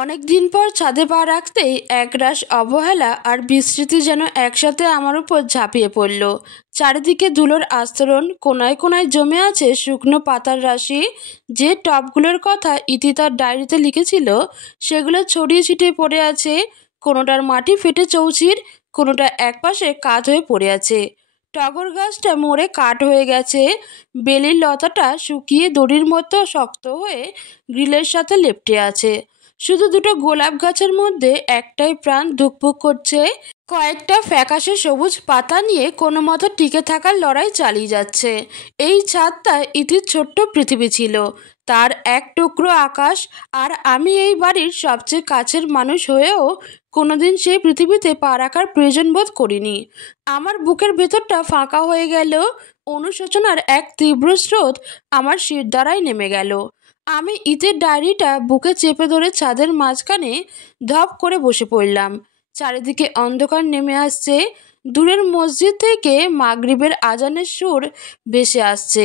অনেক দিন পর ছাদে পা রাখতেই একরাশ অবহেলা আর বিস্মৃতি যেন একসাথে আমার উপর ঝাঁপিয়ে পড়ল। চারিদিকে ধুলোর আস্তরণ, কোনায় কোনায় জমে আছে শুকনো পাতার রাশি। যে টবগুলোর কথা ইতি তার ডায়েরিতে লিখেছিল সেগুলো ছড়িয়ে ছিটিয়ে পড়ে আছে। কোনোটার মাটি ফেটে চৌচির, কোনোটা একপাশে কাত হয়ে পড়ে আছে। টগর গাছটা মরে কাঠ হয়ে গেছে, বেলির লতাটা শুকিয়ে দড়ির মতো শক্ত হয়ে গ্রিলের সাথে লেপ্টে আছে। শুধু দুটো গোলাপ গাছের মধ্যে একটাই প্রাণ ধুকপুক করছে, কয়েকটা ফ্যাকাশে সবুজ পাতা নিয়ে কোনো মতো টিকে থাকার লড়াই চালিয়ে যাচ্ছে। এই ছাদটা ইতির ছোট্ট পৃথিবী ছিল, তার এক টুকরো আকাশ। আর আমি এই বাড়ির সবচেয়ে কাছের মানুষ হয়েও কোনোদিন সেই পৃথিবীতে পা রাখার প্রয়োজন বোধ করিনি। আমার বুকের ভেতরটা ফাঁকা হয়ে গেল, অনুশোচনার এক তীব্র স্রোত আমার শিরদাঁড়ায় নেমে গেল। আমি ইতের ডায়েরিটা বুকে চেপে ধরে ছাদের মাঝখানে ধপ করে বসে পড়লাম। চারিদিকে অন্ধকার নেমে আসছে, দূরের মসজিদ থেকে মাগরিবের আজানের সুর ভেসে আসছে।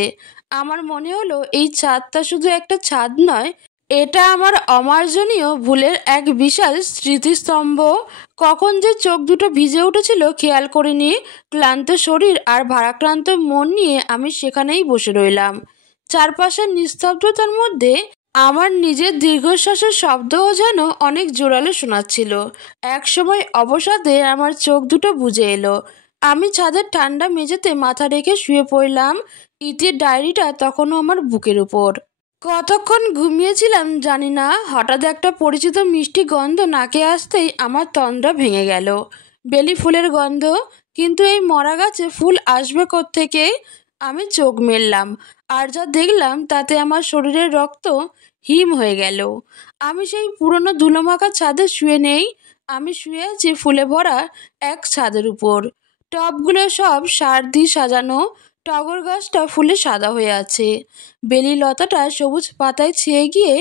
আমার মনে হলো এই ছাদটা শুধু একটা ছাদ নয়, এটা আমার অমার্জনীয় ভুলের এক বিশাল স্মৃতিস্তম্ভ। কখন যে চোখ দুটো ভিজে উঠেছিল খেয়াল করিনি। ক্লান্ত শরীর আর ভারাক্রান্ত মন নিয়ে আমি সেখানেই বসে রইলাম। চারপাশের নিস্তব্ধতার মধ্যে আমার নিজের দীর্ঘশ্বাসের শব্দও যেন অনেক জোরালো শোনাচ্ছিল। একসময় অবসাদে আমার চোখ দুটো বুজে এলো। আমি ছাদের ঠান্ডা মেঝেতে মাথা রেখে শুয়ে পড়লাম, ইতির ডায়েরিটা তখনও আমার বুকের উপর। কতক্ষণ ঘুমিয়েছিলাম জানি না, হঠাৎ একটা পরিচিত মিষ্টি গন্ধ নাকে আসতেই আমার তন্দ্রা ভেঙে গেল। বেলি ফুলের গন্ধ, কিন্তু এই মরা গাছে ফুল আসবে কোত্থেকে? আমি চোখ মেললাম, আর যা দেখলাম তাতে আমার শরীরের রক্ত হিম হয়ে গেল। আমি সেই পুরনো ধুলোমাখা ছাদে শুয়ে নেই, আমি শুয়ে আছি ফুলে ভরা এক ছাদের উপর। টবগুলো সব সার দিয়ে সাজানো, টগর গাছটা ফুলে সাদা হয়ে আছে, বেলি লতাটা সবুজ পাতায় ছেয়ে গিয়ে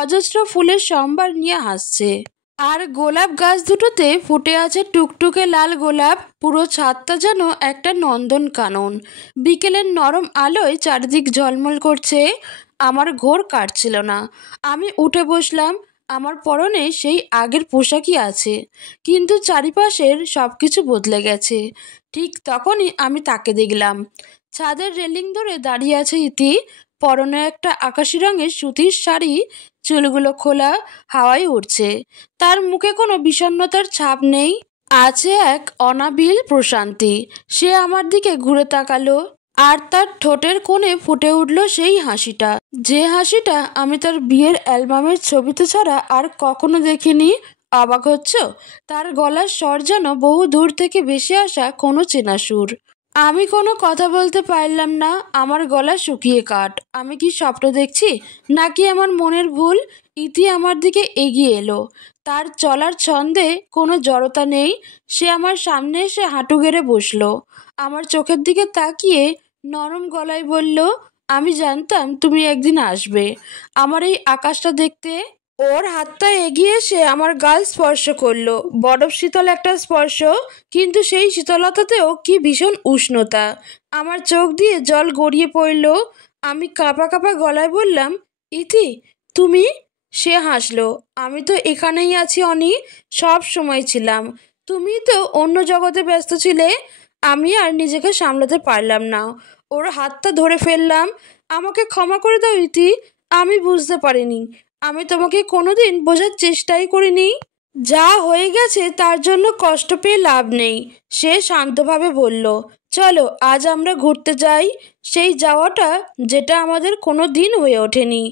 অজস্র ফুলের সম্ভার নিয়ে হাসছে। আর গোলাপ গাছ দুটোতে ফুটে আছে টুকটুকে লাল গোলাপ। পুরো ছাদটা যেন একটা নন্দন কানন। বিকেলের নরম আলোয় চারিদিক ঝলমল করছে। আমার ঘোর কাটছিল না। আমি উঠে বসলাম। আমার পরনে সেই আগের পোশাকই আছে, কিন্তু চারিপাশের সব কিছু বদলে গেছে। ঠিক তখনই আমি তাকে দেখলাম। ছাদের রেলিং ধরে দাঁড়িয়ে আছে ইতি, পরনে একটা আকাশি রঙের সুতির শাড়ি, চুলগুলো খোলা, হাওয়ায় উঠছে। তার মুখে কোনো বিষণ্ণতার ছাপ নেই, আছে এক অনাবিল প্রশান্তি। সে আমার দিকে ঘুরে তাকালো, আর তার ঠোঁটের কোণে ফুটে উঠল সেই হাসিটা, যে হাসিটা আমি তার বিয়ের অ্যালবামের ছবিতে ছাড়া আর কখনো দেখিনি। অবাক হচ্ছ? তার গলার স্বর যেন বহু দূর থেকে ভেসে আসা কোনো চেনা সুর। আমি কোনো কথা বলতে পারলাম না, আমার গলা শুকিয়ে কাঠ। আমি কি স্বপ্ন দেখছি, নাকি আমার মনের ভুল? ইতি আমার দিকে এগিয়ে এলো, তার চলার ছন্দে কোনো জড়তা নেই। সে আমার সামনে এসে হাঁটু গেড়ে বসলো, আমার চোখের দিকে তাকিয়ে নরম গলায় বলল, আমি জানতাম তুমি একদিন আসবে আমার এই আকাশটা দেখতে। ওর হাতটা এগিয়ে এসে আমার গাল স্পর্শ করলো, বরফ শীতল একটা স্পর্শ, কিন্তু সেই শীতলতাতেও কি ভীষণ উষ্ণতা। আমার চোখ দিয়ে জল গড়িয়ে পড়ল। আমি কাঁপা কাঁপা গলায় বললাম, ইতি তুমি? সে হাসলো, আমি তো এখানেই আছি অনি, সব সময় ছিলাম। তুমি তো অন্য জগতে ব্যস্ত ছিলে। আমি আর নিজেকে সামলাতে পারলাম না, ওর হাতটা ধরে ফেললাম। আমাকে ক্ষমা করে দাও ইতি, আমি বুঝতে পারিনি, আমি তোমাকে কোনোদিন বোঝার চেষ্টাই করিনি। যা হয়ে গেছে তার জন্য কষ্ট পেয়ে লাভ নেই। সে শান্তভাবে বলল, চলো আজ আমরা ঘুরতে যাই, সেই যাওয়াটা যেটা আমাদের কোনো দিন হয়ে ওঠেনি।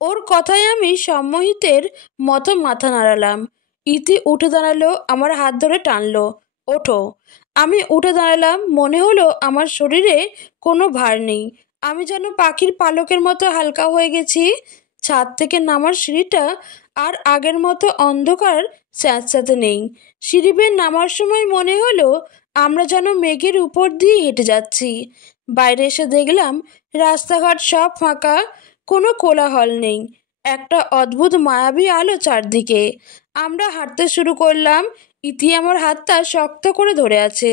ওর কথায় আমি সম্মোহিতের মতো মাথা নাড়ালাম। ইতি উঠে দাঁড়ালো, আমার হাত ধরে টানলো, ওঠো। আমি উঠে দাঁড়ালাম, মনে হলো আমার শরীরে কোনো ভার নেই, আমি যেন পাখির পালকের মতো হালকা হয়ে গেছি। ছাদ থেকে নামার সিঁড়িটা আর আগের মতো অন্ধকার স্যাঁতস্যাঁতে নেই। সিঁড়ি বেয়ে নামার সময় মনে হলো আমরা যেন মেঘের উপর দিয়ে হেঁটে যাচ্ছি। বাইরে এসে দেখলাম রাস্তাঘাট সব ফাঁকা, কোনো কোলাহল নেই, একটা অদ্ভুত মায়াবী আলো চারদিকে। আমরা হাঁটতে শুরু করলাম, ইতি আমার হাতটা শক্ত করে ধরে আছে।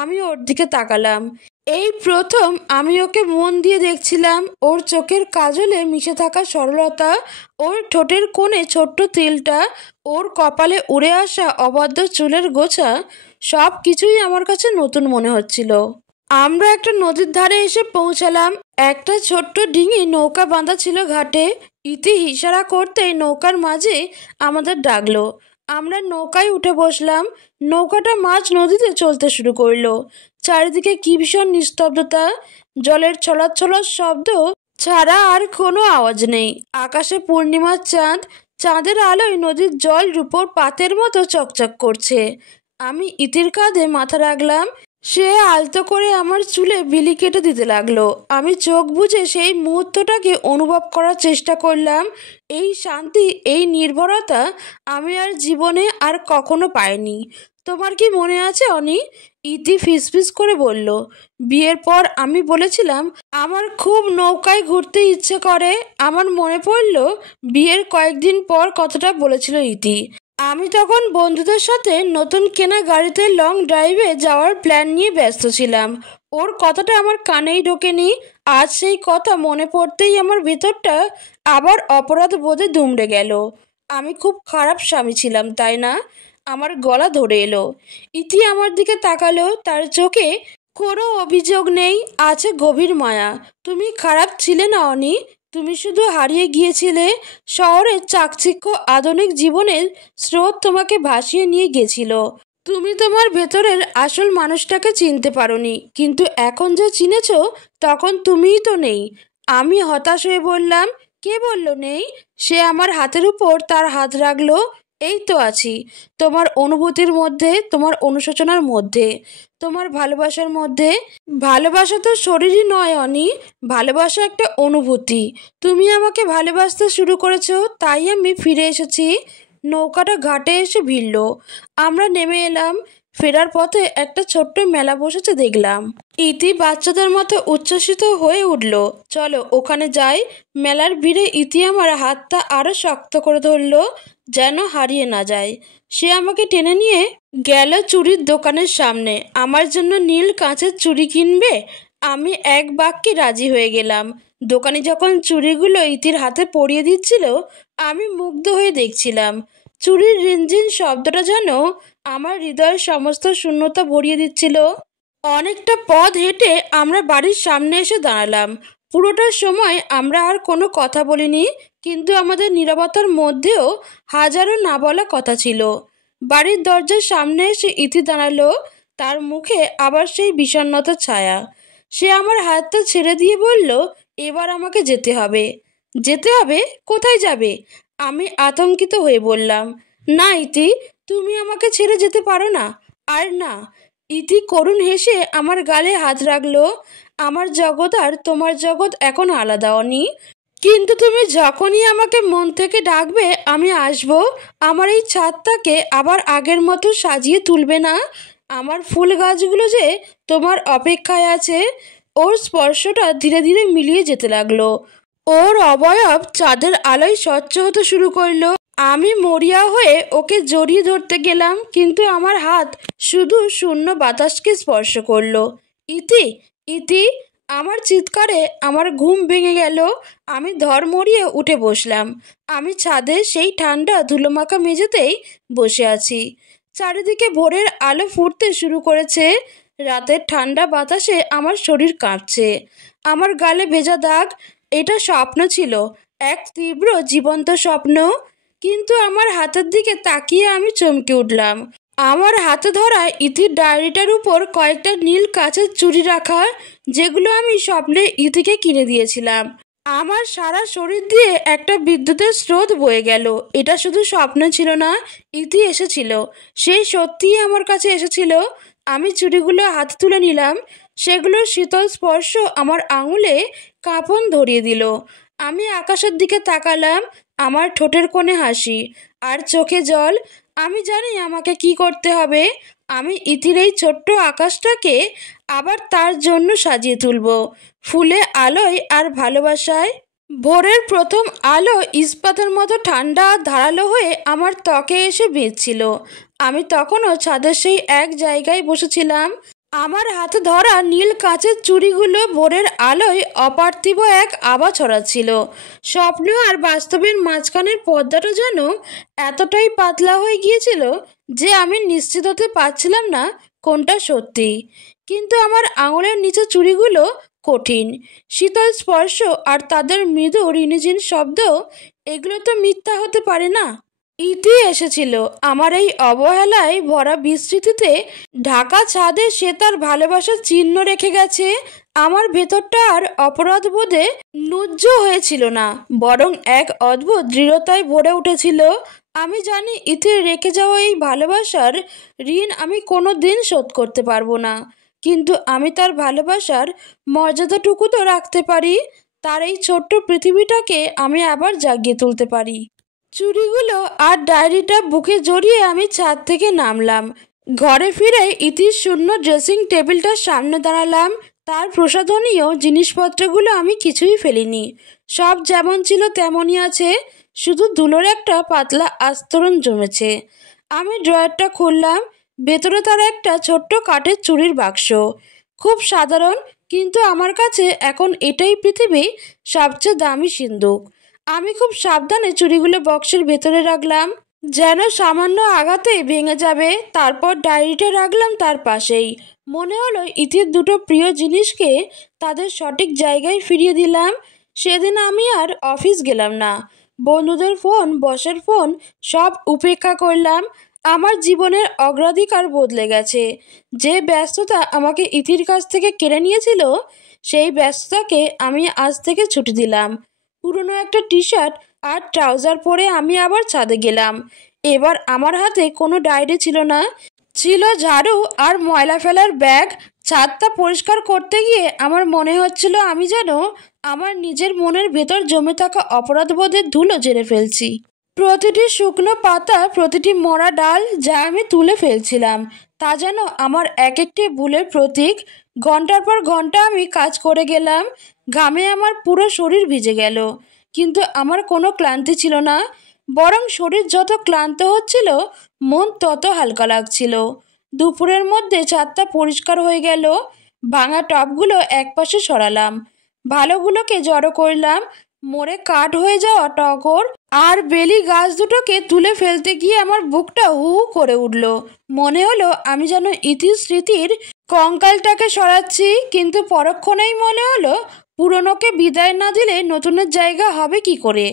আমি ওর দিকে তাকালাম। এই প্রথম আমি ওকে মন দিয়ে দেখছিলাম। ওর চোখের কাজলে মিশে থাকা সরলতা, ওর ঠোঁটের কোণে ছোট্ট তিলটা, ওর কপালে উড়ে আসা অবাধ্য চুলের গোছা, সব কিছুই আমার কাছে নতুন মনে হচ্ছিল। আমরা একটা নদীর ধারে এসে পৌঁছালাম। একটা ছোট্ট ডিঙি নৌকা বাঁধা ছিল ঘাটে। ইতি ইশারা করতেই নৌকার মাঝে আমাদের ডাকলো। আমরা নৌকায় উঠে বসলাম। নৌকাটা মাঝ নদীতে চলতে শুরু করলো। চারিদিকে কি ভীষণ নিস্তব্ধতা, জলের ছলাৎ শব্দ ছাড়া আর কোনো আওয়াজ নেই। আকাশে পূর্ণিমার চাঁদ, চাঁদের আলোয় নদীর জল রূপোর পাতের মতো চকচক করছে। আমি ইতির কাঁধে মাথা রাখলাম। সে আলতো করে আমার চুলে বিলি কেটে দিতে লাগলো। আমি চোখ বুজে সেই মুহূর্তটাকে অনুভব করার চেষ্টা করলাম। এই শান্তি, এই নির্ভরতা আমি আর জীবনে আর কখনো পাইনি। তোমার কি মনে আছে অনি? ইতি ফিসফিস করে বলল। বিয়ের পর আমি বলেছিলাম আমার খুব নৌকায় ঘুরতে ইচ্ছে করে। আমার মনে পড়ল বিয়ের কয়েকদিন পর কথাটা বলেছিল ইতি। আমি তখন বন্ধুদের সাথে নতুন কেনা গাড়িতে লং ড্রাইভে যাওয়ার প্ল্যান নিয়ে ব্যস্ত ছিলাম। ওর কথাটা আমার কানেই ঢোকেনি। আজ সেই কথা মনে পড়তেই আমার ভেতরটা আবার অপরাধ বোধে দুমড়ে গেল। আমি খুব খারাপ স্বামী ছিলাম, তাই না? আমার গলা ধরে এলো। ইতি আমার দিকে তাকালো। তার চোখে কোনো অভিযোগ নেই, আছে গভীর মায়া। তুমি খারাপ ছিলে না অনি, তুমি শুধু হারিয়ে গিয়েছিলে। শহরের চাকচিক্য আধুনিক জীবনের স্রোত তোমাকে ভাসিয়ে নিয়ে গেছিল। তুমি তোমার ভেতরের আসল মানুষটাকে চিনতে পারোনি। কিন্তু এখন যে চিনেছ, তখন তুমিই তো নেই। আমি হতাশ হয়ে বললাম, কে বলল নেই? সে আমার হাতের উপর তার হাত রাখলো। এই তো আছি, তোমার অনুভূতির মধ্যে, তোমার অনুশোচনার মধ্যে, তোমার ভালোবাসার মধ্যে। ভালোবাসা তো শরীরই নয় অনি, ভালোবাসা একটা অনুভূতি। তুমি আমাকে ভালোবাসতে শুরু করেছো, তাই আমি ফিরে এসেছি। নৌকাটা ঘাটে এসে ভিড়ল। আমরা নেমে এলাম। ফেরার পথে একটা ছোট্ট মেলা বসেছে দেখলাম। ইতি বাচ্চাদের মতো উচ্ছ্বসিত হয়ে উঠল। চলো ওখানে যাই। মেলার ভিড়ে ইতি আমার হাতটা আরো শক্ত করে ধরল, যেন হারিয়ে না যায়। সে আমাকে টেনে নিয়ে গেল চুড়ির দোকানের সামনে। আমার জন্য নীল কাঁচের চুড়ি কিনবে? আমি এক বাক্যে রাজি হয়ে গেলাম। দোকানি যখন চুড়িগুলো ইতির হাতে পরিয়ে দিচ্ছিল, আমি মুগ্ধ হয়ে দেখছিলাম। চুড়ির রিনঝিন শব্দটা যেন আমার হৃদয়ের সমস্ত শূন্যতা ভরিয়ে দিচ্ছিল। অনেকটা পথ হেঁটে আমরা বাড়ির সামনে এসে দাঁড়ালাম। পুরোটা সময় আমরা আর কোনো কথা বলিনি, কিন্তু আমাদের নীরবতার মধ্যেও হাজারো না বলা কথা ছিল। বাড়ির দরজার সামনে এসে ইতি দাঁড়ালো। তার মুখে আবার সেই বিষণ্ণতার ছায়া। সে আমার হাতটা ছেড়ে দিয়ে বলল, এবার আমাকে যেতে হবে। যেতে হবে? কোথায় যাবে? আমি আতঙ্কিত হয়ে বললাম, না ইতি, তুমি আমাকে ছেড়ে যেতে পারো না। আর না। ইতি করুণ হেসে আমার গালে হাত রাখলো। আমার জগৎ আর তোমার জগৎ এখন আলাদা অনি, কিন্তু তুমি যখনই আমাকে মন থেকে ডাকবে আমি আসব। আমার এই ছাদটাকে আবার আগের মতো সাজিয়ে তুলবে না? আমার ফুল গাছগুলো যে তোমার অপেক্ষায় আছে। ওর স্পর্শটা ধীরে ধীরে মিলিয়ে যেতে লাগলো। ওর অবয়ব চাঁদের আলোয় স্বচ্ছ হতে শুরু করলো। আমি মরিয়া হয়ে ওকে জড়িয়ে ধরতে গেলাম, কিন্তু আমার হাত শুধু শূন্য বাতাসকে স্পর্শ করলো। ইতি, ইতি! আমার চিৎকারে আমার ঘুম ভেঙে গেল। আমি ধড়মড়িয়ে উঠে বসলাম। আমি ছাদে সেই ঠান্ডা ধুলোমাখা মেঝেতেই বসে আছি। চারিদিকে ভোরের আলো ফুটতে শুরু করেছে। রাতের ঠান্ডা বাতাসে আমার শরীর কাঁপছে। আমার গালে ভেজা দাগ। এটা স্বপ্ন ছিল, এক তীব্র জীবন্ত স্বপ্ন। কিন্তু আমার হাতের দিকে তাকিয়ে আমি চমকে উঠলাম। আমার হাতে ধরা ইতির ডায়েরিটার উপর কয়েকটা নীল কাচের চুড়ি রাখা, যেগুলো আমি স্বপ্নে ইতিকে কিনে দিয়েছিলাম। আমার সারা শরীর দিয়ে একটা বিদ্যুতের স্রোত বয়ে গেল। এটা শুধু স্বপ্ন ছিল না, ইতি এসেছিল। সেই সত্যিই আমার কাছে এসেছিল। আমি চুড়িগুলো হাতে তুলে নিলাম। সেগুলোর শীতল স্পর্শ আমার আঙুলে কাঁপন ধরিয়ে দিল। আমি আকাশের দিকে তাকালাম। আমার ঠোঁটের কোণে হাসি আর চোখে জল। আমি জানি আমাকে কি করতে হবে। আমি ইতির এই ছোট্ট আকাশটাকে আবার তার জন্য সাজিয়ে তুলব, ফুলে, আলোয় আর ভালোবাসায়। ভোরের প্রথম আলো ইস্পাতের মতো ঠান্ডা আর ধারালো হয়ে আমার ত্বকে এসে বিঁধছিল। আমি তখনও ছাদের সেই এক জায়গায় বসেছিলাম। আমার হাতে ধরা নীল কাঁচের চুড়িগুলো ভোরের আলোয় অপার্থিব এক আভা ছড়াচ্ছিল। স্বপ্ন আর বাস্তবের মাঝখানের পর্দাটা যেন এতটাই পাতলা হয়ে গিয়েছিল যে আমি নিশ্চিত হতে পারছিলাম না কোনটা সত্যি। কিন্তু আমার আঙুলের নিচে চুড়িগুলো কঠিন, শীতল স্পর্শ আর তাদের মৃদু রিনিঝিন শব্দ, এগুলো তো মিথ্যা হতে পারে না। ইতি এসেছিল আমার এই অবহেলায় ভরা বিস্মৃতিতে ঢাকা ছাদে, সে তার ভালোবাসার চিহ্ন রেখে গেছে। আমার ভেতরটা আর অপরাধ বোধে নুজ্জ হয়েছিল না, বরং এক অদ্ভুত দৃঢ়তায় ভরে উঠেছিল। আমি জানি ইতির রেখে যাওয়া এই ভালোবাসার ঋণ আমি কোনো দিন শোধ করতে পারবো না, কিন্তু আমি তার ভালোবাসার মর্যাদাটুকু তো রাখতে পারি। তার এই ছোট্ট পৃথিবীটাকে আমি আবার জাগিয়ে তুলতে পারি। চুড়িগুলো আর ডায়েরিটা বুকে জড়িয়ে আমি ছাদ থেকে নামলাম। ঘরে ফিরে ইতির শূন্য ড্রেসিং টেবিলটার সামনে দাঁড়ালাম। তার প্রসাধনীয় জিনিসপত্রগুলো আমি কিছুই ফেলিনি, সব যেমন ছিল তেমনই আছে, শুধু ধুলোর একটা পাতলা আস্তরণ জমেছে। আমি ড্রয়ারটা খুললাম, ভেতরে তার একটা ছোট্ট কাঠের চুড়ির বাক্স, খুব সাধারণ, কিন্তু আমার কাছে এখন এটাই পৃথিবীর সবচেয়ে দামি সিন্দুক। আমি খুব সাবধানে চুড়িগুলো বক্সের ভেতরে রাখলাম, যেন সামান্য আঘাতেই ভেঙে যাবে। তারপর ডায়েরিটা রাখলাম তার পাশেই। মনে হলো ইতির দুটো প্রিয় জিনিসকে তাদের সঠিক জায়গায় ফিরিয়ে দিলাম। সেদিন আমি আর অফিস গেলাম না, বন্ধুদের ফোন, বসের ফোন সব উপেক্ষা করলাম। আমার জীবনের অগ্রাধিকার বদলে গেছে। যে ব্যস্ততা আমাকে ইতির কাছ থেকে কেড়ে নিয়েছিল, সেই ব্যস্ততাকে আমি আজ থেকে ছুটি দিলাম। পুরনো একটা টি শার্ট আর ট্রাউজার পরে আমি আবার ছাদে গেলাম। এবার আমার হাতে কোনো ডায়েরি ছিল না, ছিল ঝাড়ু আর ময়লা ফেলার ব্যাগ। ছাদটা পরিষ্কার করতে গিয়ে আমার মনে হচ্ছিল আমি যেন আমার নিজের মনের ভেতর জমে থাকা অপরাধবোধের ধুলো ঝেড়ে ফেলছি। প্রতিটি শুকনো পাতা, প্রতিটি মরা ডাল যা আমি তুলে ফেলছিলাম, তা যেন আমার এক একটি ভুলের প্রতীক। ঘন্টার পর ঘন্টা আমি কাজ করে গেলাম, ঘামে আমার পুরো শরীর ভিজে গেল, কিন্তু আমার কোনো ক্লান্তি ছিল না। বরং শরীর যত ক্লান্ত হচ্ছিল, মন তত হালকা লাগছিল। দুপুরের মধ্যে ছাদটা পরিষ্কার হয়ে গেল। ভাঙা টবগুলো একপাশে সরালাম, ভালোগুলোকে জড়ো করলাম। মরে কাঠ হয়ে যাওয়া টগর আর বেলি গাছ দুটোকে তুলে ফেলতে গিয়ে আমার বুকটা হু হু করে উঠল। মনে হলো আমি যেন ইতির স্মৃতির কঙ্কালটাকে সরাচ্ছি, কিন্তু পরক্ষণেই মনে হলো পুরনোকে বিদায় না দিলে নতুনের জায়গা হবে কি করে।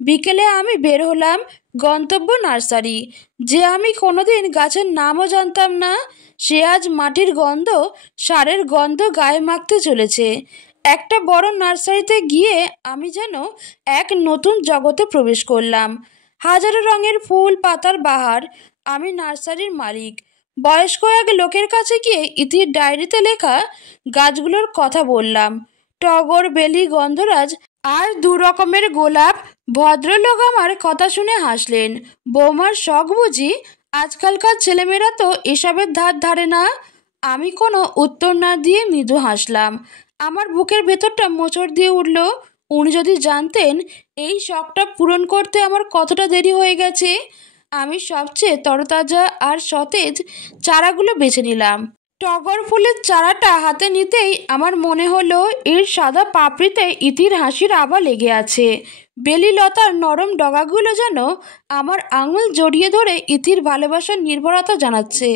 বিকেলে আমি বের হলাম, গন্তব্য নার্সারি। যে আমি কোনোদিন গাছের নামও জানতাম না, সে আজ মাটির গন্ধ, সারের গন্ধ গায়ে মাখতে চলেছে। একটা বড় নার্সারিতে গিয়ে আমি যেন এক নতুন জগতে প্রবেশ করলাম। হাজারো রঙের ফুল পাতার বাহার। আমি নার্সারির মালিক। বয়স্ক এক লোকের কাছে গিয়ে ইতির ডায়েরিতে লেখা গাছগুলোর কথা বললাম, টগর, বেলি, গন্ধরাজ আর 2 রকমের গোলাপ। ভদ্রলোক আমার কথা শুনে হাসলেন। বৌমার শখ বুঝি? আজকালকার ছেলেমেয়েরা তো এসবের ধার ধারে না। আমি কোনো উত্তর না দিয়ে মৃদু হাসলাম। আমার বুকের ভেতরটা মোচড় দিয়ে উঠল। উনি যদি জানতেন এই শখটা পূরণ করতে আমার কতটা দেরি হয়ে গেছে। আমি সবচেয়ে তরতাজা আর সতেজ চারাগুলো বেছে নিলাম। টগর ফুলের চারাটা হাতে নিতেই আমার মনে হলো এর সাদা পাপড়িতে ইতির হাসির আভা লেগে আছে। বেলি লতার নরম ডগাগুলো যেন আমার আঙুল জড়িয়ে ধরে ইতির ভালোবাসার নির্ভরতা জানাচ্ছে।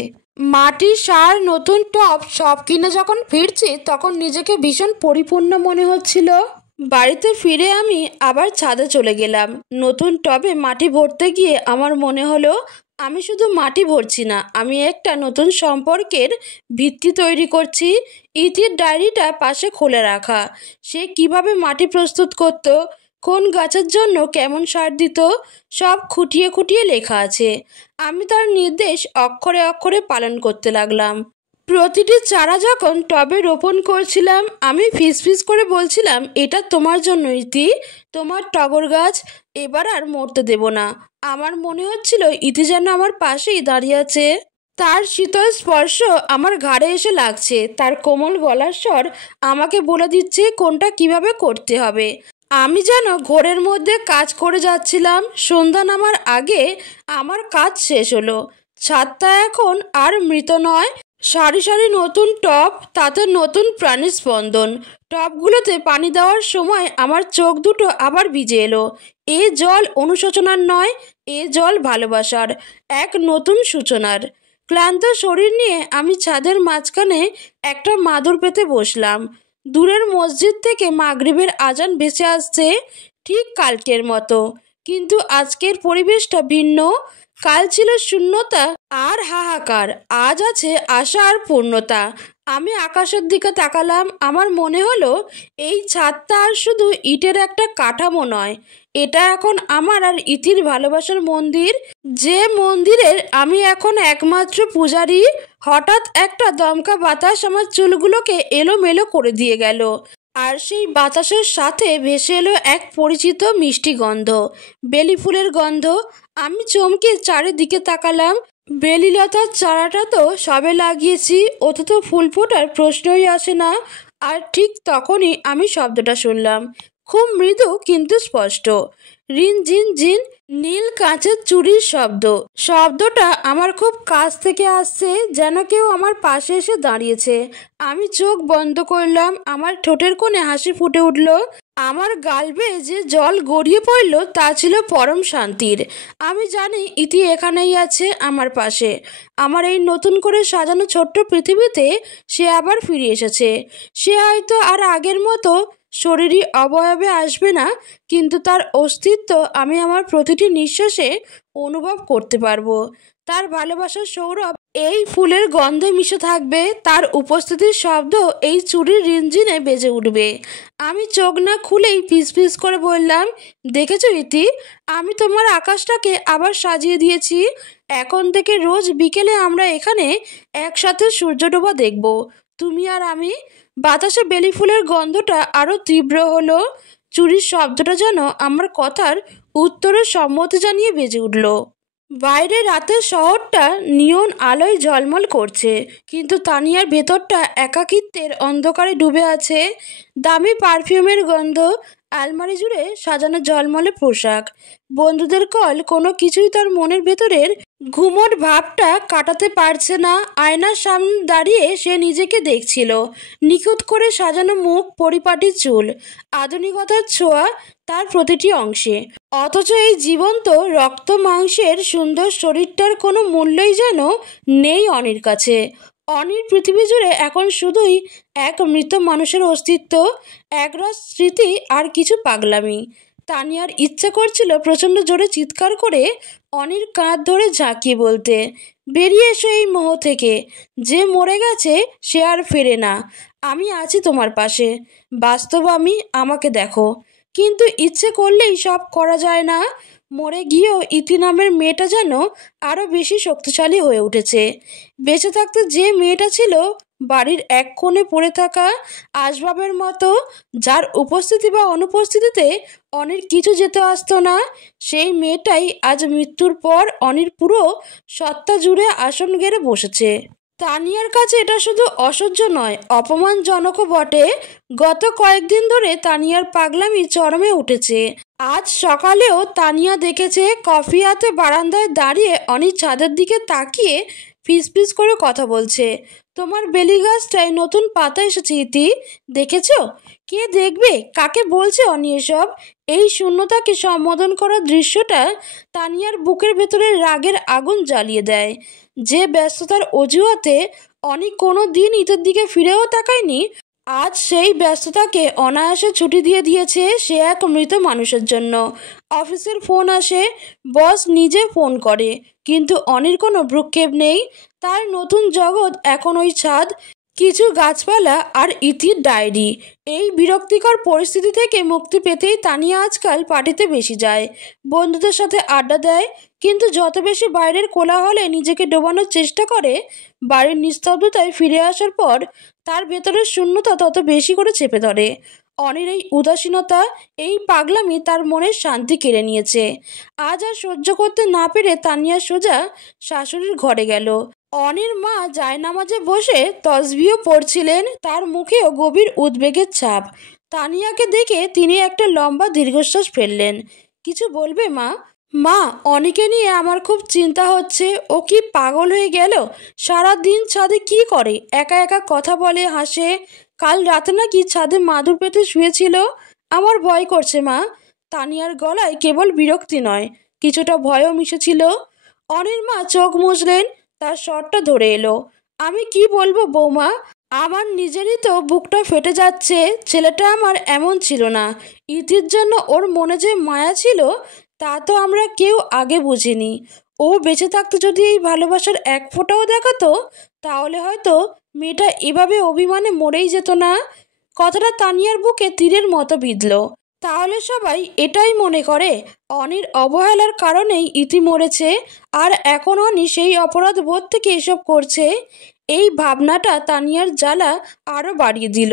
মাটির সার, নতুন টব সব কিনে যখন ফিরছি, তখন নিজেকে ভীষণ পরিপূর্ণ মনে হচ্ছিল। বাড়িতে ফিরে আমি আবার ছাদে চলে গেলাম। নতুন টবে মাটি ভরতে গিয়ে আমার মনে হলো আমি শুধু মাটি ভরছি না, আমি একটা নতুন সম্পর্কের ভিত্তি তৈরি করছি। ইতির ডায়েরিটা পাশে খুলে রাখা, সে কিভাবে মাটি প্রস্তুত করত, কোন গাছের জন্য কেমন সার দিত, সব খুঁটিয়ে খুঁটিয়ে লেখা আছে। আমি তার নির্দেশ অক্ষরে অক্ষরে পালন করতে লাগলাম। প্রতিটি চারা যখন টবে রোপণ করছিলাম, আমি ফিসফিস করে বলছিলাম, এটা তোমার জন্য ইতি, তোমার টগর গাছ, এবার আর মরতে দেব না। আমার মনে হচ্ছিল ইতি যেন আমার পাশেই দাঁড়িয়ে আছে। তার শীতল স্পর্শ আমার ঘাড়ে এসে লাগছে, তার কোমল গলার স্বর আমাকে বলে দিচ্ছে কোনটা কিভাবে করতে হবে। আমি যেন ঘোরের মধ্যে কাজ করে যাচ্ছিলাম। সন্ধ্যা নামার আগে আমার কাজ শেষ হলো। ছাদটা এখন আর মৃত নয়, সারি সারি নতুন টব, তাতে নতুন প্রাণের স্পন্দন। টবগুলোতে পানি দেওয়ার সময় আমার চোখ দুটো আবার ভিজে এলো। এ জল অনুশোচনার নয়, এ জল ভালোবাসার, এক নতুন সূচনার। ক্লান্ত শরীর নিয়ে আমি ছাদের মাঝখানে একটা মাদুর পেতে বসলাম। দূরের মসজিদ থেকে মাগরিবের আজান ভেসে আসছে, ঠিক কালকের মতো। কিন্তু আজকের পরিবেশটা ভিন্ন। কাল ছিল শূন্যতা আর হাহাকার, আজ আছে আশা আর পূর্ণতা। আমি আকাশের দিকে তাকালাম। আমার মনে হলো এই ছাদটা আর শুধু ইটের একটা কাঠামো নয়, এটা এখন আমার আর ইতির ভালোবাসার মন্দির, যে মন্দিরের আমি এখন একমাত্র পূজারী। হঠাৎ একটা দমকা বাতাস আমার চুলগুলোকে এলোমেলো করে দিয়ে গেল, আর সেই বাতাসের সাথে ভেসে এলো এক পরিচিত মিষ্টি গন্ধ, বেলি ফুলের গন্ধ। আমি চমকে চারিদিকে তাকালাম। বেলিলতার চারাটা তো সবে লাগিয়েছি, ওতে তো ফুল ফোটার প্রশ্নই আসে না। আর ঠিক তখনই আমি শব্দটা শুনলাম, খুব মৃদু কিন্তু স্পষ্ট। রিন জিন জিন, নীল কাঁচের চুড়ির শব্দ। শব্দটা আমার খুব কাছ থেকে আসছে, যেন কেউ আমার পাশে এসে দাঁড়িয়েছে। আমি চোখ বন্ধ করলাম। আমার ঠোঁটের কোণে হাসি ফুটে উঠল। আমার গাল বেয়ে যে জল গড়িয়ে পড়ল তা ছিল পরম শান্তির। আমি জানি ইতি এখানেই আছে আমার পাশে। আমার এই নতুন করে সাজানো ছোট্ট পৃথিবীতে সে আবার ফিরে এসেছে। সে হয়তো আর আগের মতো শরীরী অবয়বে আসবে না, কিন্তু তার অস্তিত্ব আমি আমার প্রতিটি নিঃশ্বাসে অনুভব করতে পারবো। তার ভালোবাসার সৌরভ এই ফুলের গন্ধে মিশে থাকবে, তার উপস্থিতির শব্দ এই চুড়ির রিনঝিনে বেজে উঠবে। আমি চোখ না খুলেই ফিস করে বললাম, দেখেছো ইতি, আমি তোমার আকাশটাকে আবার সাজিয়ে দিয়েছি। এখন থেকে রোজ বিকেলে আমরা এখানে একসাথে সূর্যডোবা দেখব, তুমি আর আমি। বাতাসে বেলি ফুলের গন্ধটা আরও তীব্র হলো। চুরির শব্দটা যেন আমার কথার উত্তরে সম্মতি জানিয়ে বেজে উঠল। বাইরে রাতের শহরটা নিয়ন আলোয় ঝলমল করছে, কিন্তু তানিয়ার ভেতরটা একাকিত্বের অন্ধকারে ডুবে আছে। দামি পারফিউমের গন্ধ, আলমারি জুড়ে সাজানো ঝলমলে পোশাক, বন্ধুদের কল, কোনো কিছুই তার মনের ভেতরের ঘুমট ভাবটা কাটাতে পারছে না। আয়নার সামনে দাঁড়িয়ে সে নিজেকে দেখছিল, নিখুঁত করে সাজানো মুখ, পরিপাটি চুল, আধুনিকতার ছোঁয়া তার প্রতিটি অংশে। অথচ এই জীবন্ত রক্ত মাংসের সুন্দর শরীরটার কোনো মূল্যই যেন নেই অনির কাছে। অনির পৃথিবী জুড়ে এখন শুধুই এক মৃত মানুষের অস্তিত্ব, একরাশ স্মৃতি আর কিছু পাগলামি। তানিয়ার ইচ্ছে করছিল প্রচণ্ড জোরে চিৎকার করে অনির কাঁধ ধরে ঝাঁকিয়ে বলতে, বেরিয়ে এসো এই মোহ থেকে, যে মরে গেছে সে আর ফেরে না, আমি আছি তোমার পাশে, বাস্তব আমি, আমাকে দেখো। কিন্তু ইচ্ছে করলেই সব করা যায় না। মরে গিয়েও ইতি নামের মেয়েটা যেন আরও বেশি শক্তিশালী হয়ে উঠেছে। বেঁচে থাকতে যে মেয়েটা ছিল বাড়ির এক কোণে পড়ে থাকা আসবাবের মতো, যার উপস্থিতি বা অনুপস্থিতিতে অনির কিছু যেতে আসতো না, সেই মেয়েটাই আজ মৃত্যুর পর অনির পুরো সত্তা জুড়ে আসন গেড়ে বসেছে। তানিয়ার কাছে এটা শুধু অসহ্য নয়, অপমানজনকও বটে। গত কয়েকদিন ধরে তানিয়ার পাগলামি চরমে উঠেছে। আজ সকালেও তানিয়া দেখেছে কফি হাতে বারান্দায় দাঁড়িয়ে অনির ছাদের দিকে তাকিয়ে ফিসফিস করে কথা বলছে, তোমার বেলি গাছটায় নতুন পাতা এসেছে ইতি, দেখেছো? কে দেখবে, কাকে বলছে অনি এসব? এই শূন্যতাকে সম্বোধন করার দৃশ্যটা তানিয়ার বুকের ভেতরে রাগের আগুন জ্বালিয়ে দেয়। যে ব্যস্ততার অজুহাতে অনি কোনো দিন ইতের দিকে ফিরেও তাকায়নি, আজ সেই ব্যস্ততাকে অনায়াসে ছুটি দিয়ে দিয়েছে সে এক মৃত মানুষের জন্য। অফিসের ফোন আসে, বস নিজে ফোন করে, কিন্তু অনির কোনো ভ্রুক্ষেপ নেই। তার নতুন জগৎ এখন ওই ছাদ, কিছু গাছপালা আর ইতির ডায়েরি। এই বিরক্তিকর পরিস্থিতি থেকে মুক্তি পেতেই তানিয়া আজকাল পার্টিতে বেশি যায়, বন্ধুদের সাথে আড্ডা দেয়। কিন্তু যত বেশি বাইরের কোলাহলে নিজেকে ডোবানোর চেষ্টা করে, বাড়ির নিস্তব্ধতায় ফিরে আসার পর তার ভেতরের শূন্যতা তত বেশি করে চেপে ধরে। অনির এই উদাসীনতা, এই পাগলামি তার মনের শান্তি কেড়ে নিয়েছে। আজ আর সহ্য করতে না পেরে তানিয়া সোজা শাশুড়ির ঘরে গেল। অনির মা জায়নামাজে বসে তসবিহ পড়ছিলেন, তার মুখেও গভীর উদ্বেগের ছাপ। তানিয়াকে দেখে তিনি একটা লম্বা দীর্ঘশ্বাস ফেললেন। কিছু বলবে মা? মা, অনেকে নিয়ে আমার খুব চিন্তা হচ্ছে। ও কি পাগল হয়ে গেল? সারা দিন ছাদে কি করে? একা একা কথা বলে, হাসে। কাল রাতে নাকি ছাদে মাদুর পেতে শুয়েছিল। আমার ভয় করছে মা। তানিয়ার গলায় কেবল বিরক্তি নয়, কিছুটা ভয়ও মিশেছিল। অনির মা চোখ মুছলেন, তার স্বরটা ধরে এলো। আমি কি বলবো বৌমা? আমার নিজেরই তো বুকটা ফেটে যাচ্ছে। ছেলেটা আমার এমন ছিল না। ইতির জন্য ওর মনে যে মায়া ছিল, তা তো আমরা কেউ আগে বুঝিনি। ও বেঁচে থাকতে যদি এই ভালোবাসার এক ফোঁটাও দেখাতো, তাহলে হয়তো মেয়েটা এভাবে অভিমানে মরেই যেত না। কথাটা তানিয়ার বুকে তীরের মতো বিঁধল। তাহলে সবাই এটাই মনে করে অনির অবহেলার কারণেই ইতি মরেছে, আর এখন অনি সেই অপরাধ বোধ থেকে এসব করছে। এই ভাবনাটা তানিয়ার জ্বালা আরও বাড়িয়ে দিল।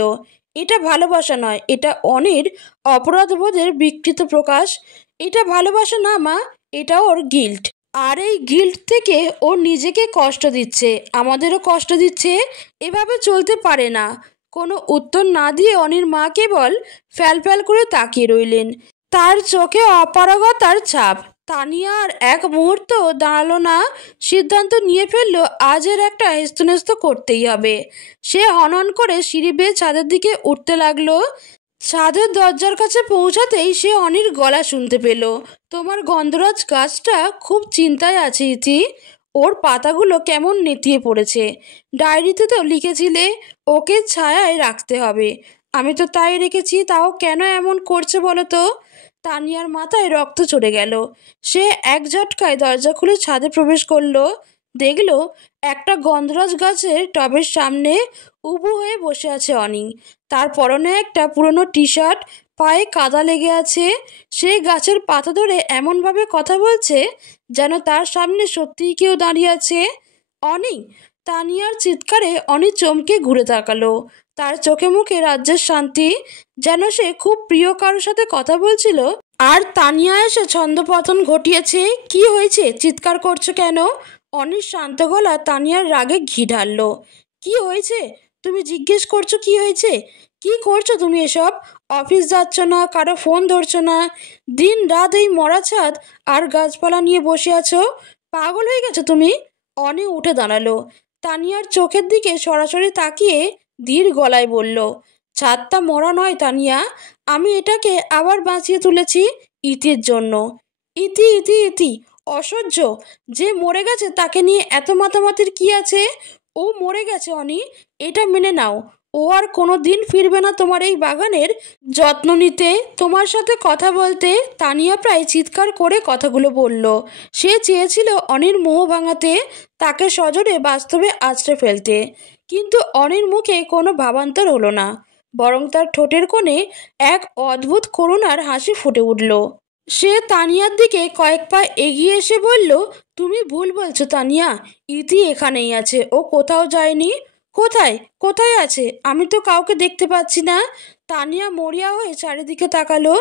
এটা ভালোবাসা নয়, এটা অনির অপরাধবোধের বিকৃত প্রকাশ। এটা ভালোবাসা না মা, এটা ওর গিল্ট। আর এই গিল্ট থেকে ও নিজেকে কষ্ট দিচ্ছে, আমাদেরও কষ্ট দিচ্ছে। এভাবে চলতে পারে না। কোনো উত্তর না দিয়ে অনির মা কেবল ফ্যাল ফ্যাল করে তাকিয়ে রইলেন। তার চোখে অপারগতার ছাপ। তানিয়া আর এক মুহূর্ত দাঁড়ালো না। সিদ্ধান্ত নিয়ে ফেললো আজের একটা হেস্তনেস্ত করতেই হবে। সে হনন করে সিঁড়ি বেয়ে ছাদের দিকে উঠতে লাগলো। ছাদের দরজার কাছে পৌঁছাতেই সে অনির গলা শুনতে পেল। তোমার গন্ধরাজ গাছটা খুব চিন্তায় আছে ইতি। ওর পাতাগুলো কেমন নেতিয়ে পড়েছে। ডায়েরিতে তো লিখেছিলে ওকে ছায়ায় রাখতে হবে। আমি তো তাই রেখেছি, তাও কেন এমন করছে বলো তো? তানিয়ার মাথায় রক্ত চড়ে গেল। সে এক ঝটকায় দরজা খুলে ছাদে প্রবেশ করলো। দেখল একটা গন্ধরাজ গাছের টবের সামনে উবু হয়ে বসে আছে অনি। তার পরনে একটা পুরনো টি শার্ট, পায়ে কাদা লেগে আছে। সে গাছের পাতা ধরে এমনভাবে কথা বলছে যেন তার সামনে সত্যিই কেউ দাঁড়িয়ে আছে। অনি! তানিয়ার চিৎকারে অনি চমকে ঘুরে তাকালো। তার চোখে মুখে রাজ্যের শান্তি, যেন সে খুব প্রিয় কারোর সাথে কথা বলছিল। আর তানিয়া এসে ছন্দপতন ঘটিয়েছে। কি হয়েছে? চিৎকার করছো কেন? অনির শান্ত গলা তানিয়ার রাগে ঘি ঢাললো। কি হয়েছে? তুমি জিজ্ঞেস করছো কি হয়েছে? কি করছো তুমি এসব? অফিস যাচ্ছ না, কারো ফোন ধরছো না, দিন রাত এই মরা ছাদ আর গাছপালা নিয়ে বসে আছো। পাগল হয়ে গেছো তুমি? অনি উঠে দাঁড়ালো। তানিয়ার চোখের দিকে সরাসরি তাকিয়ে ধীর গলায় বলল, ছাদটা মরা নয় তানিয়া, আমি এটাকে আবার বাঁচিয়ে তুলেছি ইতির জন্য। ইতি ইতি ইতি! অসহ্য! যে মরে গেছে তাকে নিয়ে এত মাতামাতির কি আছে? ও মরে গেছে অনি, এটা মেনে নাও। ও আর কোনো দিন ফিরবে না তোমার এই বাগানের যত্ন নিতে, তোমার সাথে কথা বলতে। তানিয়া প্রায় চিৎকার করে কথাগুলো বলল। সে চেয়েছিল অনির মোহ ভাঙাতে, তাকে সজোরে বাস্তবে আছড়ে ফেলতে। কিন্তু অনির মুখে কোনো ভাবান্তর হলো না, বরং তার ঠোঁটের কোণে এক অদ্ভুত করুণার হাসি ফুটে উঠল। সে তানিয়ার দিকে কয়েক পা এগিয়ে এসে বলল, তুমি ভুল বলছো তানিয়া। ইতি এখানেই আছে, ও কোথাও যায়নি। কোথায়? কোথায় আছে? আমি তো কাউকে দেখতে পাচ্ছি না। তানিয়া মরিয়া হয়ে চারিদিকে তাকালো।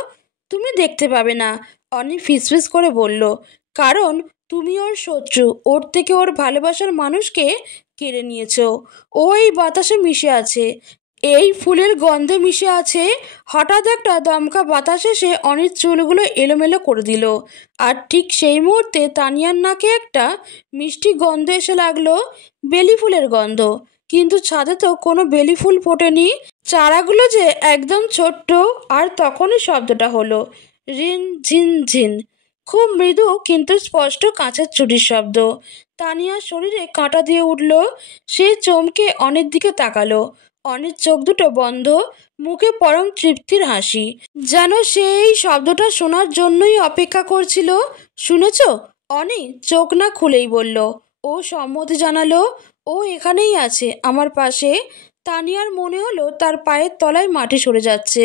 তুমি দেখতে পাবে না, অনি ফিসফিস করে বলল, কারণ তুমি ওর শত্রু। ওর থেকে ওর ভালোবাসার মানুষকে কেড়ে নিয়েছো। ও এই বাতাসে মিশে আছে, এই ফুলের গন্ধে মিশে আছে। হঠাৎ একটা দমকা বাতাস এসে অনির চুলগুলো এলোমেলো করে দিল। আর ঠিক সেই মুহূর্তে তানিয়ার নাকে একটা মিষ্টি গন্ধ এসে লাগলো, বেলি ফুলের গন্ধ। কিন্তু ছাদে তো কোনো বেলি ফুল ফোটেনি, চারাগুলো যে একদম ছোট্ট। আর তখনই শব্দটা হলো, রিন ঝিন ঝিন। খুব মৃদু কিন্তু স্পষ্ট কাঁচের চুরির শব্দ। তানিয়ার শরীরে কাঁটা দিয়ে উঠল। সে চমকে অনির দিকে তাকালো। অনির চোখ দুটো বন্ধ, মুখে পরম তৃপ্তির হাসি, যেন সে এই শব্দটা শোনার জন্যই অপেক্ষা করছিল। শুনেছ? অনি চোখ না খুলেই বলল। ও সম্মতি জানালো। ও এখানেই আছে আমার পাশে। তানিয়ার মনে হলো তার পায়ের তলায় মাটি সরে যাচ্ছে।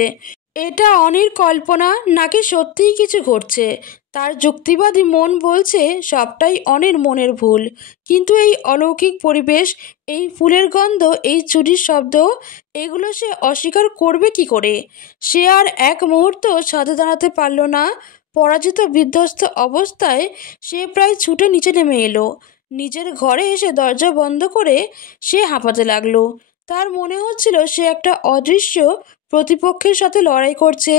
এটা অনির কল্পনা নাকি সত্যিই কিছু ঘটছে? তার যুক্তিবাদী মন বলছে সবটাই অনির মনের ভুল। কিন্তু এই অলৌকিক পরিবেশ, এই ফুলের গন্ধ, এই চুরির শব্দ, এগুলো সে অস্বীকার করবে কি করে? সে আর এক মুহূর্ত ছাদে দাঁড়াতে পারল না। পরাজিত বিধ্বস্ত অবস্থায় সে প্রায় ছুটে নিচে নেমে এলো। নিজের ঘরে এসে দরজা বন্ধ করে সে হাঁপাতে লাগলো। তার মনে হচ্ছিল সে একটা অদৃশ্য প্রতিপক্ষের সাথে লড়াই করছে,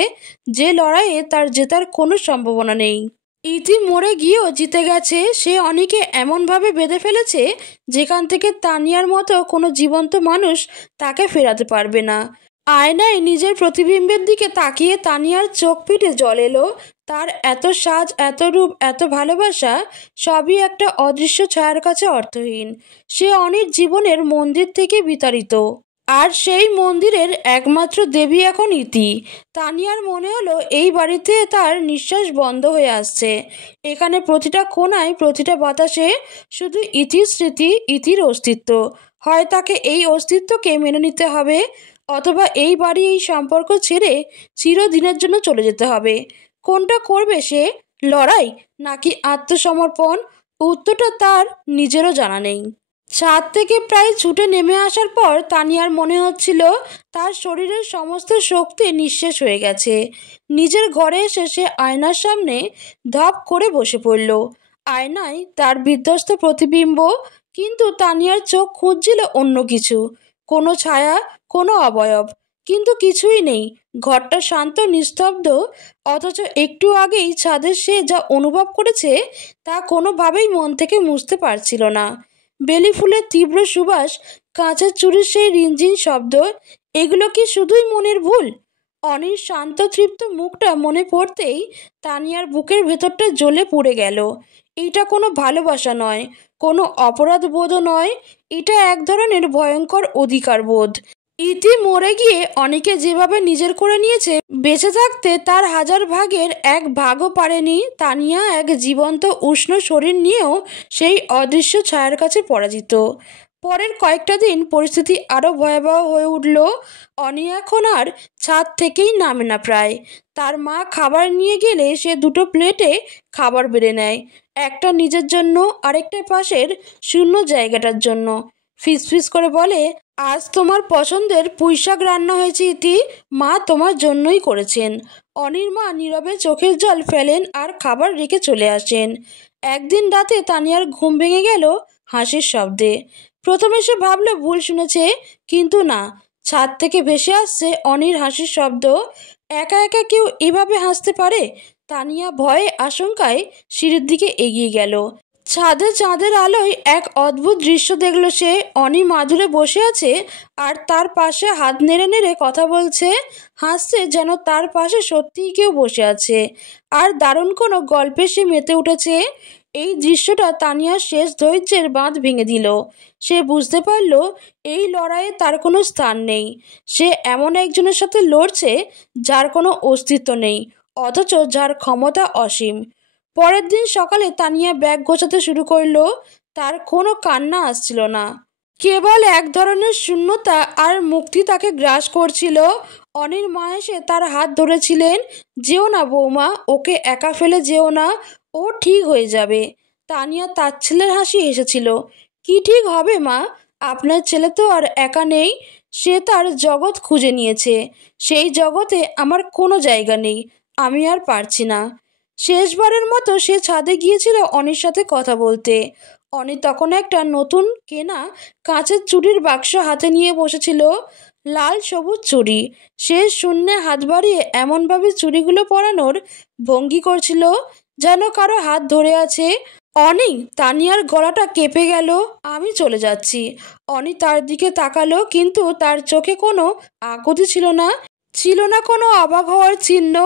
যে লড়াইয়ে তার জেতার কোনো সম্ভাবনা নেই। ইতি মরে গিয়েও জিতে গেছে। সে অনেকে এমনভাবে বেঁধে ফেলেছে যেখান থেকে তানিয়ার মতো কোনো জীবন্ত মানুষ তাকে ফেরাতে পারবে না। আয়নায় নিজের প্রতিবিম্বের দিকে তাকিয়ে তানিয়ার চোখ পিটে জল এলো। তার এত সাজ, এত রূপ, এত ভালোবাসা সবই একটা অদৃশ্য ছায়ার কাছে অর্থহীন। সে অনির জীবনের মন্দির থেকে বিতাড়িত, আর সেই মন্দিরের একমাত্র দেবী এখন ইতি। তানিয়ার মনে হলো এই বাড়িতে তার নিঃশ্বাস বন্ধ হয়ে আসছে। এখানে প্রতিটা কোণায়, প্রতিটা বাতাসে শুধু ইতির স্মৃতি, ইতির অস্তিত্ব। হয় তাকে এই অস্তিত্বকে মেনে নিতে হবে, অথবা এই বাড়ি, এই সম্পর্ক ছেড়ে চিরদিনের জন্য চলে যেতে হবে। কোনটা করবে সে? লড়াই নাকি আত্মসমর্পণ? উত্তরটা তার নিজেরও জানা নেই। ছাদ থেকে প্রায় ছুটে নেমে আসার পর তানিয়ার মনে হচ্ছিল তার শরীরের সমস্ত শক্তি নিঃশেষ হয়ে গেছে। নিজের ঘরে এসে সে আয়নার সামনে ধপ করে বসে পড়ল। আয়নায় তার বিধ্বস্ত প্রতিবিম্ব, কিন্তু তানিয়ার চোখ খুঁজছিল অন্য কিছু। কোনো ছায়া, কোনো অবয়ব, কিন্তু কিছুই নেই। ঘরটা শান্ত, নিস্তব্ধ, অথচ একটু আগেই ছাদে সে যা অনুভব করেছে তা কোনোভাবেই মন থেকে মুছতে পারছিল না। বেলি ফুলের তীব্র সুবাস, কাঁচের চুরির সেই রিনঝিন শব্দ, এগুলো কি শুধুই মনের ভুল? অনির শান্ত তৃপ্ত মুখটা মনে পড়তেই তানিয়ার বুকের ভেতরটা জ্বলে পুড়ে গেল। এটা কোনো ভালোবাসা নয়, কোনো অপরাধ বোধও নয়, এটা এক ধরনের ভয়ঙ্কর অধিকার বোধ। ইতি মরে গিয়ে অনেকে যেভাবে নিজের করে নিয়েছে, বেঁচে থাকতে তার হাজার ভাগের এক ভাগও পারেনি। তানিয়া এক জীবন্ত উষ্ণ শরীর নিয়েও সেই অদৃশ্য ছায়ার কাছে পরাজিত। পরের কয়েকটা দিন পরিস্থিতি আরও ভয়াবহ হয়ে উঠল। অনি এখন আর ছাদ থেকেই নামে না প্রায়। তার মা খাবার নিয়ে গেলে সে দুটো প্লেটে খাবার বেড়ে নেয়, একটা নিজের জন্য, আরেকটা পাশের শূন্য জায়গাটার জন্য। ফিসফিস করে বলে, আজ তোমার পছন্দের পুঁইশাক রান্না হয়েছে ইতি, মা তোমার জন্যই করেছেন। অনির মা নীরবে চোখের জল ফেলেন আর খাবার রেখে চলে আসেন। একদিন রাতে তানিয়ার ঘুম ভেঙে গেল হাসির শব্দে। প্রথমে সে ভাবল ভুল শুনেছে, কিন্তু না, ছাদ থেকে ভেসে আসছে অনির হাসির শব্দ। একা একা কেউ এভাবে হাসতে পারে? তানিয়া ভয়ে আশঙ্কায় সিঁড়ির দিকে এগিয়ে গেল। ছাদে চাঁদের আলোয় এক অদ্ভুত দৃশ্য দেখল সে। অনি মাদুরে বসে আছে আর তার পাশে হাত নেড়ে নেড়ে কথা বলছে, হাসছে, যেন তার পাশে সত্যিই কেউ বসে আছে আর দারুণ কোনো গল্পে সে মেতে উঠেছে। এই দৃশ্যটা তানিয়ার শেষ ধৈর্যের বাঁধ ভেঙে দিল। সে বুঝতে পারল এই লড়াইয়ে তার কোনো স্থান নেই। সে এমন একজনের সাথে লড়ছে যার কোনো অস্তিত্ব নেই, অথচ যার ক্ষমতা অসীম। পরের দিন সকালে তানিয়া ব্যাগ গোছাতে শুরু করলো। তার কোনো কান্না আসছিল না, কেবল এক ধরনের শূন্যতা আর মুক্তি তাকে গ্রাস করছিল। অনির মা এসে তার হাত ধরেছিলেন। যেও না বৌমা, ওকে একা ফেলে যেও না, ও ঠিক হয়ে যাবে। তানিয়া তার ছেলের হাসি হেসেছিল। কি ঠিক হবে মা? আপনার ছেলে তো আর একা নেই, সে তার জগৎ খুঁজে নিয়েছে। সেই জগতে আমার কোনো জায়গা নেই, আমি আর পারছি না। শেষবারের মতো সে ছাদে গিয়েছিল অনির সাথে কথা বলতে। অনি তখন একটা নতুন কেনা কাঁচের চুড়ির বাক্স হাতে নিয়ে বসেছিল, লাল সবুজ চুড়ি। সে শূন্যে হাত বাড়িয়ে এমনভাবে চুড়িগুলো পরানোর ভঙ্গি করছিল যেন কারো হাত ধরে আছে। অনি, তানিয়ার গলাটা কেঁপে গেল। আমি চলে যাচ্ছি। অনি তার দিকে তাকালো, কিন্তু তার চোখে কোনো আকুতি ছিল না, ছিল না কোনো অবাক হওয়ার চিহ্ন,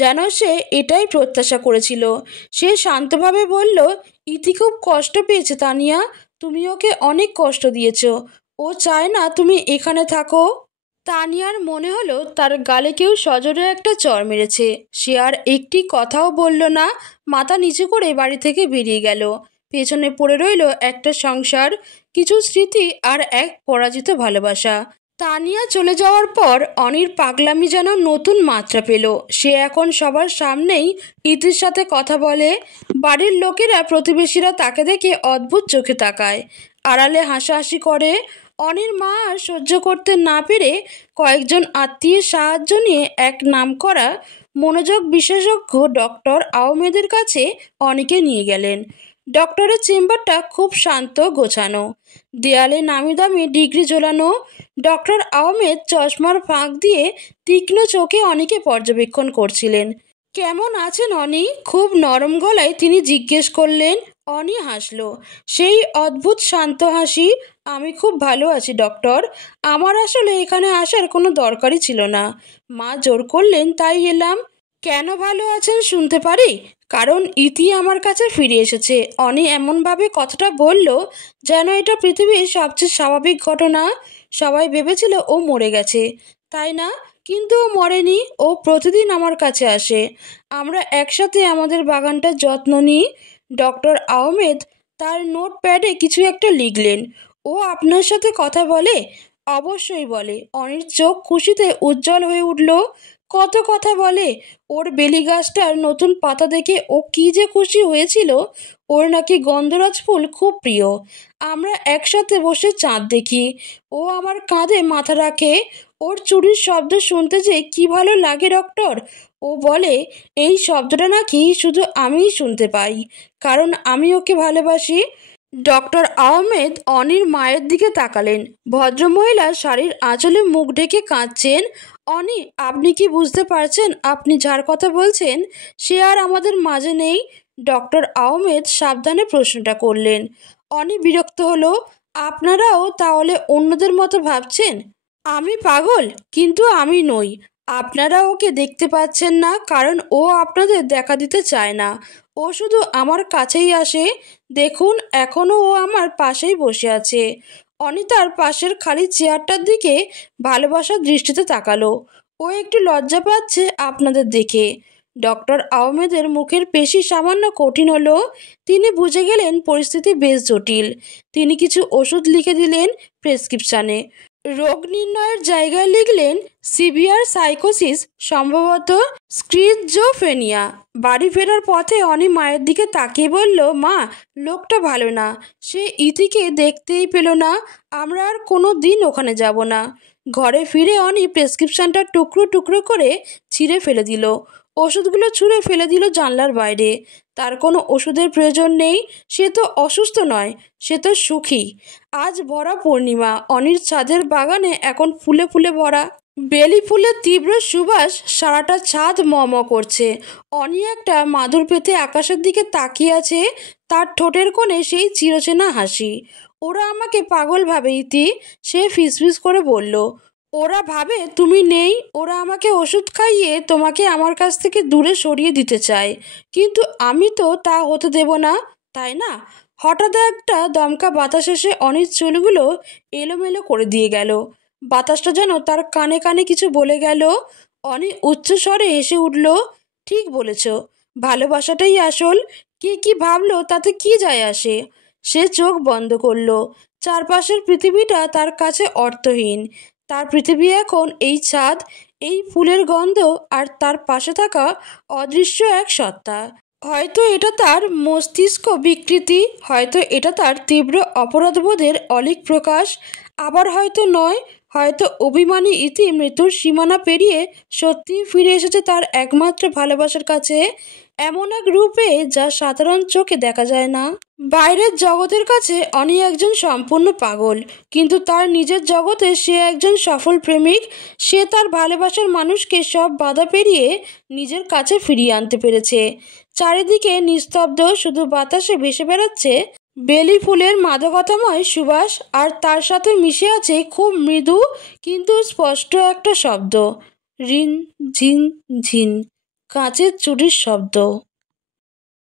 যেন সে এটাই প্রত্যাশা করেছিল। সে শান্তভাবে বলল, ইতি খুব কষ্ট পেয়েছে তানিয়া, তুমি ওকে অনেক কষ্ট দিয়েছ, ও চায় না তুমি এখানে থাকো। তানিয়ার মনে হলো তার গালে কেউ সজোরে একটা চড় মেরেছে। সে আর একটি কথাও বলল না, মাথা নিচু করে বাড়ি থেকে বেরিয়ে গেল। পেছনে পড়ে রইল একটা সংসার, কিছু স্মৃতি আর এক পরাজিত ভালোবাসা। তানিয়া চলে যাওয়ার পর অনির পাগলামি যেন নতুন মাত্রা পেল। সে এখন সবার সামনেই ইতির সাথে কথা বলে। বাড়ির লোকেরা, প্রতিবেশীরা তাকে দেখে অদ্ভুত চোখে তাকায়, আড়ালে হাসাহাসি করে। অনির মা আর সহ্য করতে না পেরে কয়েকজন আত্মীয়ের সাহায্য নিয়ে এক নামকরা মনোযোগ বিশেষজ্ঞ ডক্টর আহমেদের কাছে অনিকে নিয়ে গেলেন। ডক্টরের চেম্বারটা খুব শান্ত, গোছানো, দেয়ালে নামি দামি ডিগ্রি ঝোলানো। ডক্টর আহমেদ চশমার ফাঁক দিয়ে তীক্ষ্ণ চোখে অনিকে পর্যবেক্ষণ করছিলেন। কেমন আছেন অনি? খুব নরম গলায় তিনি জিজ্ঞেস করলেন। অনি হাসলো, সেই অদ্ভুত শান্ত হাসি। আমি খুব ভালো আছি ডক্টর। আমার আসলে এখানে আসার কোনো দরকারই ছিল না, মা জোর করলেন তাই এলাম। কেন ভালো আছেন শুনতে পারি? কারণ ইতি আমার কাছে ফিরে এসেছে। অনি এমনভাবে কথাটা বলল যেন এটা পৃথিবীর সবচেয়ে স্বাভাবিক ঘটনা। সবাই ভেবেছিল ও মরে গেছে, তাই না? কিন্তু ও মরেনি, ও প্রতিদিন আমার কাছে আসে। আমরা একসাথে আমাদের বাগানটার যত্ন নিই। ডক্টর আহমেদ তার নোটপ্যাডে কিছু একটা লিখলেন। ও আপনার সাথে কথা বলে? অবশ্যই বলে। অনির চোখ খুশিতে উজ্জ্বল হয়ে উঠল। কত কথা বলে। ওর বেলি গাছটার নতুন পাতা দেখে ও কি যে খুশি হয়েছিল। ওর নাকি গন্ধরাজ ফুল খুব প্রিয়। আমরা একসাথে বসে চাঁদ দেখি, ও আমার কাঁধে মাথা রাখে। ওর চুরির শব্দ শুনতে যে কি ভালো লাগে ডক্টর। ও বলে এই শব্দটা নাকি শুধু আমিই শুনতে পাই, কারণ আমি ওকে ভালোবাসি। ডক্টর আহমেদ অনির মায়ের দিকে তাকালেন। ভদ্রমহিলা শাড়ির আঁচলে মুখ ঢেকে কাঁদছেন। অনি, আপনি কি বুঝতে পারছেন আপনি যার কথা বলছেন সে আর আমাদের মাঝে নেই? ডক্টর আহমেদ সাবধানে প্রশ্নটা করলেন। অনি বিরক্ত হলো। আপনারাও তাহলে অন্যদের মতো ভাবছেন? আমি পাগল? কিন্তু আমি নই। আপনারা ওকে দেখতে পাচ্ছেন না কারণ ও আপনাদের দেখা দিতে চায় না। ও শুধু আমার কাছেই আসে। দেখুন, এখনও ও আমার পাশেই বসে আছে। অনিতার পাশের খালি চেয়ারটার দিকে ভালোবাসার দৃষ্টিতে তাকালো। ও একটু লজ্জা পাচ্ছে আপনাদের দেখে। ডক্টর আহমেদের মুখের পেশি সামান্য কঠিন হলো। তিনি বুঝে গেলেন পরিস্থিতি বেশ জটিল। তিনি কিছু ওষুধ লিখে দিলেন প্রেসক্রিপশানে। রোগ নির্ণয়ের জায়গায় লিখলেন সিভিয়ার সাইকোসিস, সম্ভবত স্কিজোফ্রেনিয়া। বাড়ি ফেরার পথে অনি মায়ের দিকে তাকিয়ে বলল, মা, লোকটা ভালো না। সে ইতিকে দেখতেই পেল না। আমরা আর কোনো দিন ওখানে যাব না। ঘরে ফিরে অনি প্রেসক্রিপশনটা টুকরো টুকরো করে ছিঁড়ে ফেলে দিল। ওষুধগুলো ছুঁড়ে ফেলে দিল জানলার বাইরে। তার কোনো ওষুধের প্রয়োজন নেই। সে তো অসুস্থ নয়, সে তো সুখী। আজ ভরা পূর্ণিমা। অনির ছাদের বাগানে এখন ফুলে ফুলে ভরা। বেলি ফুলের তীব্র সুবাস সারাটা ছাদ ম করছে। অনি একটা মাদুর পেতে আকাশের দিকে তাকিয়ে আছে। তার ঠোঁটের কোণে সেই চিরচেনা হাসি। ওরা আমাকে পাগল ভাবে ইতি, সে ফিসফিস করে বলল। ওরা ভাবে তুমি নেই। ওরা আমাকে ওষুধ খাইয়ে তোমাকে আমার কাছ থেকে দূরে সরিয়ে দিতে চায়, কিন্তু আমি তো তা হতে দেব না, তাই না? হঠাৎ একটা দমকা বাতাস এসে অনির চুলগুলো এলোমেলো করে দিয়ে গেল। বাতাসটা যেন তার কানে কানে কিছু বলে গেল। অনি উচ্চস্বরে হেসে উঠল। ঠিক বলেছ, ভালোবাসাটাই আসল। কে কি ভাবলো তাতে কি যায় আসে। সে চোখ বন্ধ করল। চারপাশের পৃথিবীটা তার কাছে অর্থহীন। তার পৃথিবী এখন এই ছাদ, এই ফুলের গন্ধ আর তার পাশে থাকা অদৃশ্য এক সত্তা। হয়তো এটা তার মস্তিষ্ক বিকৃতি, হয়তো এটা তার তীব্র অপরাধবোধের অলীক প্রকাশ, আবার হয়তো নয়। হয়তো অভিমানী ইতি মৃত্যুর সীমানা পেরিয়ে সত্যিই ফিরে এসেছে তার একমাত্র ভালোবাসার কাছে, এমন এক রূপে যা সাধারণ চোখে দেখা যায় না। বাইরের জগতের কাছে অনি একজন সম্পূর্ণ পাগল, কিন্তু তার নিজের জগতে সে একজন সফল প্রেমিক। সে তার ভালোবাসার মানুষকে সব বাধা পেরিয়ে নিজের কাছে ফিরিয়ে আনতে পেরেছে। চারিদিকে নিস্তব্ধ, শুধু বাতাসে ভেসে বেড়াচ্ছে বেলি ফুলের মাদকতাময় সুবাস, আর তার সাথে মিশে আছে খুব মৃদু কিন্তু স্পষ্ট একটা শব্দ, রিন ঝিন ঝিন, কাঁচের চুরির শব্দ।